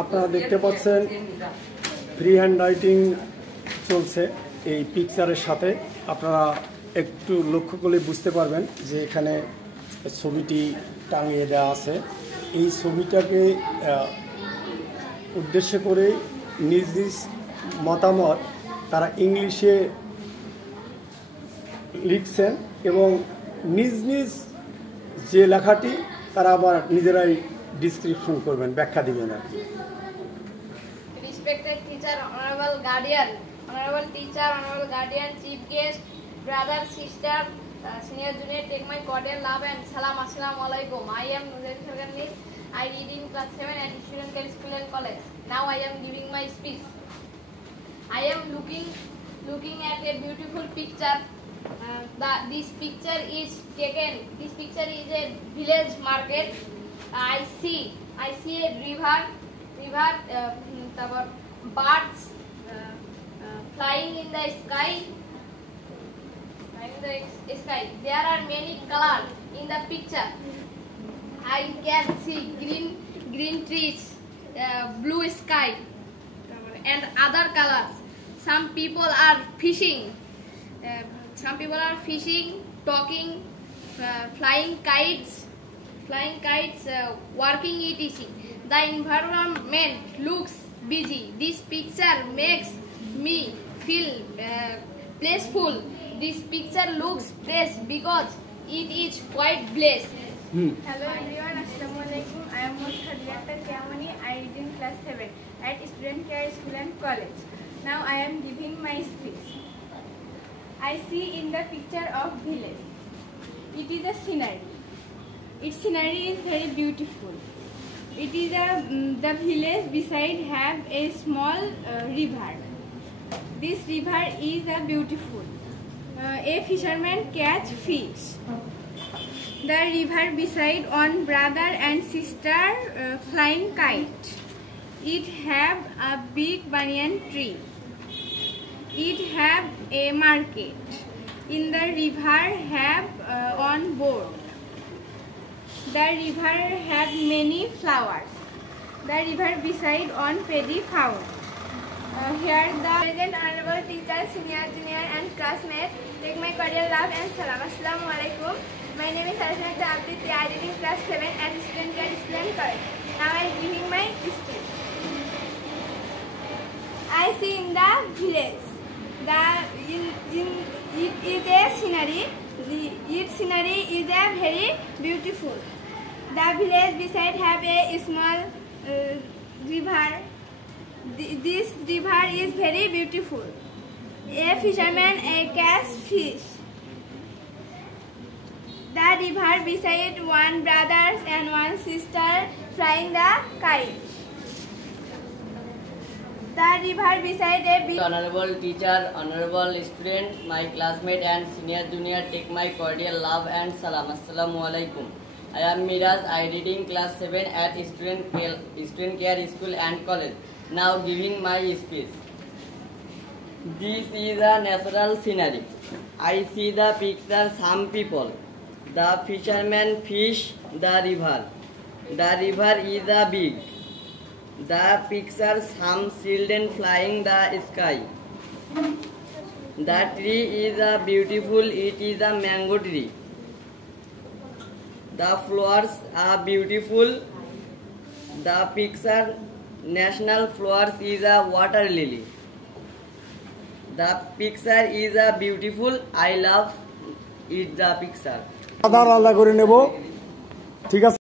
আপনারা দেখতে পাচ্ছেন ফ্রি হ্যান্ড রাইটিং চলছে এই পিকচারের সাথে। আপনারা একটু লক্ষ্য করলে বুঝতে পারবেন যে এখানে ছবিটি টাঙিয়ে দেওয়া আছে। এই ছবিটাকে উদ্দেশ্য করে নিজ নিজ মতামত তারা ইংলিশে লিখছেন এবং নিজ নিজ যে লেখাটি তারা আবার নিজেরাই ডিসক্রিপশন করবেন, ব্যাখ্যা দিবেন আর কি। Respected teacher, honorable guardian, honorable teacher, honorable guardian, chief guest, brother, sister, senior, junior, take my cordial love and salam. Assalamu alaikum. I am Nurul Khargani. I read in class 7 at Student Care School and College. Now I am giving my speech. I am looking at a beautiful picture. This picture is taken. This picture is a village market. I see a river, birds flying in the sky. There are many colors in the picture. I can see green trees, blue sky, and other colors. Some people are fishing. Talking, flying kites, working etc. The environment looks busy. This picture makes me feel blissful. This picture looks best because it is quite blessed. Hello everyone, Assalamu alaikum. I am Khadija Kiamani. I read in class 7 at Student Care School and College. Now I am giving my speech. I see in the picture of village. It is a scenery. Its scenery is very beautiful. It is the village beside have a small river. This river is beautiful. A fisherman catch fish. The river beside one brother and sister flying kite. It have a big banyan tree. It have a market. In the river have on board. The river have many flowers. The river beside on paddy found. Here the present honorable teacher, senior, junior and classmates take my cordial love and salam. Assalamu alaikum. My name is Arshana Abdi. I read in class 7 at Student Care School and College. Now I am giving my speech. I see in the village. It is a scenery. Its scenery is a very beautiful. The village beside have a small river. This river is very beautiful. A fisherman catch fish. The river beside one brother and one sister flying the kite. The river beside a big... Honorable teacher, honorable student, my classmate and senior junior take my cordial love and salam. Assalamu alaikum. I am Miraj. I read in class 7 at Student Care School and College. Now giving my speech. This is a natural scenery. I see the picture some people. The fisherman fish the river. The river is a big. The picture some children flying the sky. The tree is a beautiful. It is a mango tree. The flowers are beautiful. The picture national flowers is a water lily. The picture is a beautiful. I love it. The picture. আলাদা করে নেব, ঠিক আছে।